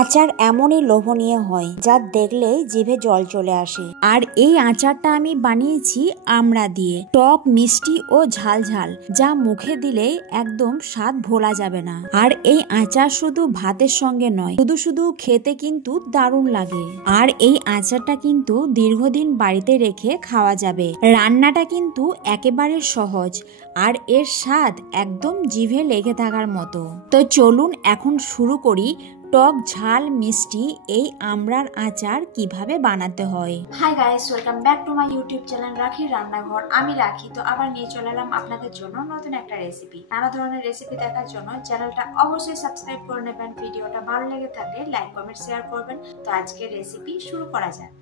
আচার এমনই লোভনীয় হয় যা দেখলেই জিভে জল চলে আসে। আর এই আচারটা আমি বানিয়েছি আমড়া দিয়ে, টক মিষ্টি ও ঝাল ঝাল, যা মুখে দিলেই একদম স্বাদ ভোলা যাবে না। আর এই আচার শুধু ভাতের সঙ্গে নয়, শুধু শুধু খেতে কিন্তু দারুণ লাগে। আর এই আচারটা কিন্তু দীর্ঘদিন বাড়িতে রেখে খাওয়া যাবে। রান্নাটা কিন্তু একেবারে সহজ আর এর স্বাদ একদম জিভে লেগে থাকার মতো। তো চলুন এখন শুরু করি টক ঝাল মিষ্টি এই আমড়ার আচার কিভাবে বানাতে হয়। Hi guys, welcome back to my YouTube channel রাখির রান্নাঘর। আমি রাখি। তো আবার নিয়ে চলে এলাম আপনাদের জন্য নতুন একটা রেসিপি। নানা ধরনের রেসিপি দেখার জন্য চ্যানেলটা অবশ্যই সাবস্ক্রাইব করে নেবেন। ভিডিওটা ভালো লেগে থাকলে লাইক কমেন্ট শেয়ার করবেন। তো আজকের রেসিপি শুরু করা যাক।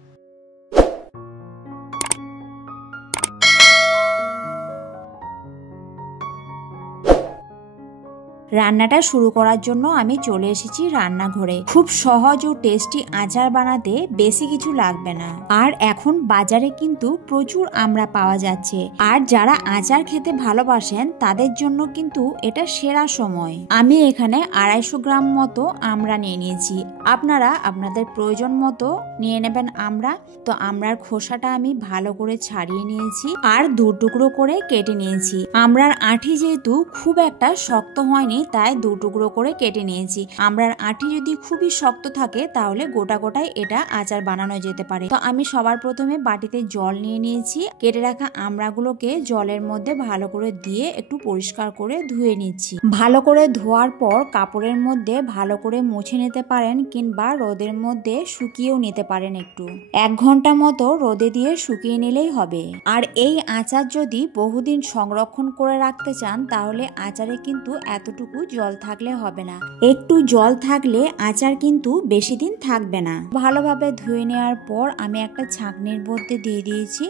রান্নাটা শুরু করার জন্য আমি চলে এসেছি রান্নাঘরে। খুব সহজ ও টেস্টি আচার বানাতে বেশি কিছু লাগবে না। আর এখন বাজারে কিন্তু প্রচুর আমড়া পাওয়া যাচ্ছে। আর যারা আচার খেতে ভালোবাসেন তাদের জন্য কিন্তু এটা সেরা সময়। আমি এখানে 250 গ্রাম মতো আমড়া নিয়ে নিয়েছি। আপনারা আপনাদের প্রয়োজন মতো নিয়ে নেবেন আমড়া। তো আমড়ার খোসাটা আমি ভালো করে ছাড়িয়ে নিয়েছি আর 2 টুকরো করে কেটে নিয়েছি। আমড়ার আঁটি যেহেতু খুব একটা শক্ত হয়নি, তাই 2 টুকরো করে কেটে নিয়েছি। আমড়ার আঁটি যদি খুবই শক্ত থাকে তাহলে গোটা গোটাই এটা আচার বানানো যেতে পারে। তো আমি সবার প্রথমে বাটিতে জল নিয়ে নিয়েছি। কেটে রাখা আমড়াগুলোকে জলের মধ্যে ভালো করে দিয়ে একটু পরিষ্কার করে ধুয়ে নিচ্ছি। ভালো করে ধোয়ার পর কাপড়ের মধ্যে ভালো করে মুছে নিতে পারেন কিংবা রোদের মধ্যে শুকিয়েও নিতে পারেন। একটু 1 ঘন্টা মতো রোদে দিয়ে শুকিয়ে নিলেই হবে। আর এই আচার যদি বহুদিন সংরক্ষণ করে রাখতে চান তাহলে আচারে কিন্তু এতটুকু জল থাকলে হবে না, একটু জল থাকলে আচার কিন্তু বেশি দিন থাকবে না। ভালোভাবে ধুয়ে নেওয়ার পর আমি একটা ছাঁকনির মধ্যে দিয়ে দিয়েছি।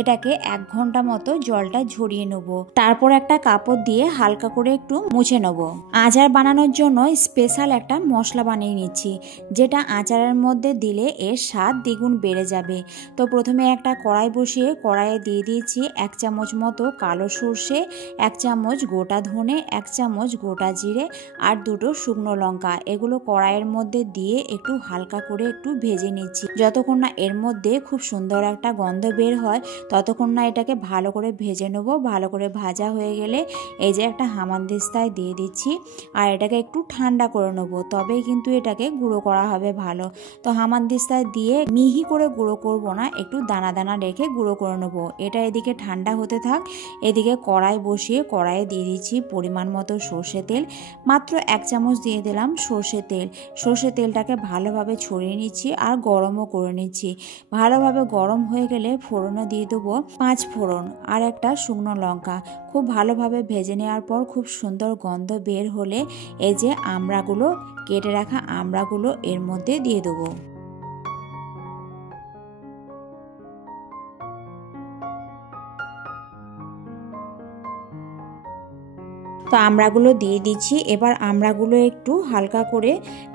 এটাকে 1 ঘন্টা মতো জলটা ঝরিয়ে নেব। তারপর একটা কাপড় দিয়ে হালকা করে একটু মুছে নেব। আচার বানানোর জন্য স্পেশাল একটা মশলা বানিয়ে নিচ্ছি, যেটা আচারের মধ্যে দিলে এর স্বাদ দ্বিগুণ বেড়ে যাবে। তো প্রথমে একটা কড়াই বসিয়ে কড়াইয়ে দিয়ে দিয়েছি 1 চামচ মতো কালো সর্ষে, 1 চামচ গোটা ধনে, 1 চামচ গোটা জিরে আর 2টো শুকনো লঙ্কা। এগুলো কড়াইয়ের মধ্যে দিয়ে একটু হালকা করে একটু ভেজে নিচ্ছি। যতক্ষণ না এর মধ্যে খুব সুন্দর একটা গন্ধ বের হয় ততক্ষণ না এটাকে ভালো করে ভেজে নেব। ভালো করে ভাজা হয়ে গেলে এই যে একটা হামানদিস্তায় দিয়ে দিচ্ছি আর এটাকে একটু ঠান্ডা করে নেব, তবেই কিন্তু এটাকে গুঁড়ো করা হবে ভালো। তো হামানদিস্তায় দিয়ে মিহি করে গুঁড়ো করব না, একটু দানা দানা রেখে গুঁড়ো করে নেব। এটা এদিকে ঠান্ডা হতে থাক। এদিকে কড়াই বসিয়ে কড়াইয়ে দিয়ে দিচ্ছি পরিমাণ মতো সর্ষে তেল। মাত্র 1 চামচ দিয়ে দিলাম সর্ষে তেল। সর্ষে তেলটাকে ভালোভাবে ছড়িয়ে নিচ্ছি আর গরমও করে নিচ্ছি। ভালোভাবে গরম হয়ে গেলে ফোড়নে দিয়ে দেবো 5 ফোড়ন আর একটা শুকনো লঙ্কা। খুব ভালোভাবে ভেজে নেওয়ার পর খুব সুন্দর গন্ধ বের হলে এই যে আমড়াগুলো, কেটে রাখা আমড়াগুলো এর মধ্যে দিয়ে দেবো। তো আমড়াগুলো দিয়ে দিচ্ছি। এবার আমড়াগুলো একটু হালকা করে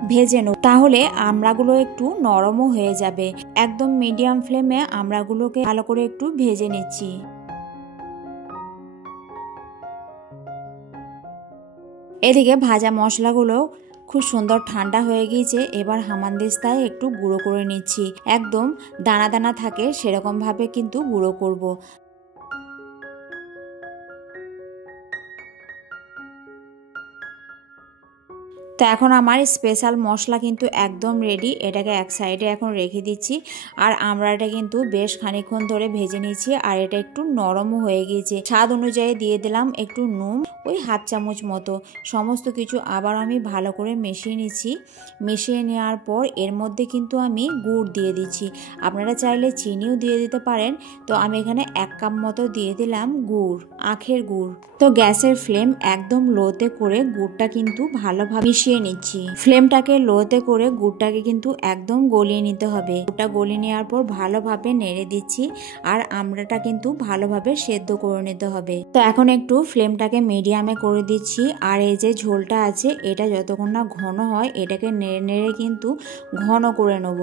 ভেজে নেব, তাহলে আমড়াগুলো একটু নরমও হয়ে যাবে। একদম মিডিয়াম ফ্লেমে আমড়াগুলোকে ভালো করে একটু ভেজে নিচ্ছি। এদিকে ভাজা মশলাগুলো খুব সুন্দর ঠান্ডা হয়ে গিয়েছে। এবার হামানদিস্তায় একটু গুঁড়ো করে নিচ্ছি। একদম দানা দানা থাকে সেরকম ভাবে কিন্তু গুঁড়ো করব। তো এখন আমার স্পেশাল মশলা কিন্তু একদম রেডি। এটাকে এক সাইডে এখন রেখে দিচ্ছি। আর আমড়াটা কিন্তু বেশ খানিকক্ষণ ধরে ভেজে নিচ্ছি আর এটা একটু নরমও হয়ে গিয়েছে। স্বাদ অনুযায়ী দিয়ে দিলাম একটু নুন, ওই 1/2 চামচ মতো। সমস্ত কিছু আবার আমি ভালো করে মিশিয়ে নিচ্ছি। মিশিয়ে নেওয়ার পর এর মধ্যে কিন্তু আমি গুড় দিয়ে দিচ্ছি। আপনারা চাইলে চিনিও দিয়ে দিতে পারেন। তো আমি এখানে 1 কাপ মতো দিয়ে দিলাম গুড়, আখের গুড়। তো গ্যাসের ফ্লেম একদম লোতে করে গুড়টা কিন্তু ভালোভাবে মিশিয়ে নিচ্ছি। ফ্লেমটাকে লোতে করে গুড়টাকে কিন্তু একদম গলিয়ে নিতে হবে। গুড়টা গলিয়ে নেওয়ার পর ভালোভাবে নেড়ে দিচ্ছি আর আমড়াটা কিন্তু ভালোভাবে সেদ্ধ করে নিতে হবে। তো এখন একটু ফ্লেমটাকে মিডিয়ামে করে দিচ্ছি। আর এই যে ঝোলটা আছে এটা যতক্ষণ না ঘন হয় এটাকে নেড়ে নেড়ে কিন্তু ঘন করে নেব।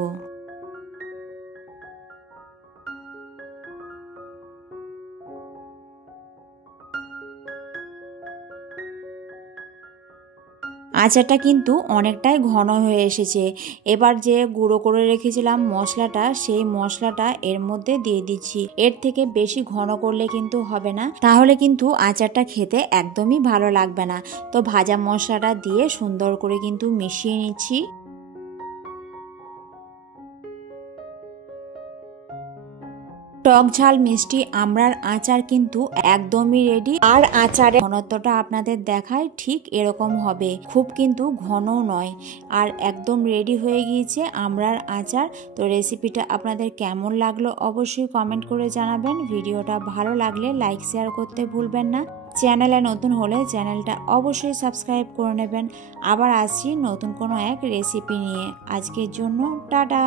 আচারটা কিন্তু অনেকটাই ঘন হয়ে এসেছে। এবার যে গুঁড়ো করে রেখেছিলাম মশলাটা, সেই মশলাটা এর মধ্যে দিয়ে দিচ্ছি। এর থেকে বেশি ঘন করলে কিন্তু হবে না, তাহলে কিন্তু আচারটা খেতে একদমই ভালো লাগবে না। তো ভাজা মশলাটা দিয়ে সুন্দর করে কিন্তু মিশিয়ে নিচ্ছি। টক ঝাল মিষ্টি আমড়ার আচার কিন্তু একদমই রেডি। আর আচারের ঘনত্বটা আপনাদের দেখায় ঠিক এরকম হবে, খুব কিন্তু ঘনও নয়। আর একদম রেডি হয়ে গিয়েছে আমড়ার আচার। তো রেসিপিটা আপনাদের কেমন লাগলো অবশ্যই কমেন্ট করে জানাবেন। ভিডিওটা ভালো লাগলে লাইক শেয়ার করতে ভুলবেন না। চ্যানেলে নতুন হলে চ্যানেলটা অবশ্যই সাবস্ক্রাইব করে নেবেন। আবার আসছি নতুন কোনো এক রেসিপি নিয়ে। আজকের জন্য টাটা।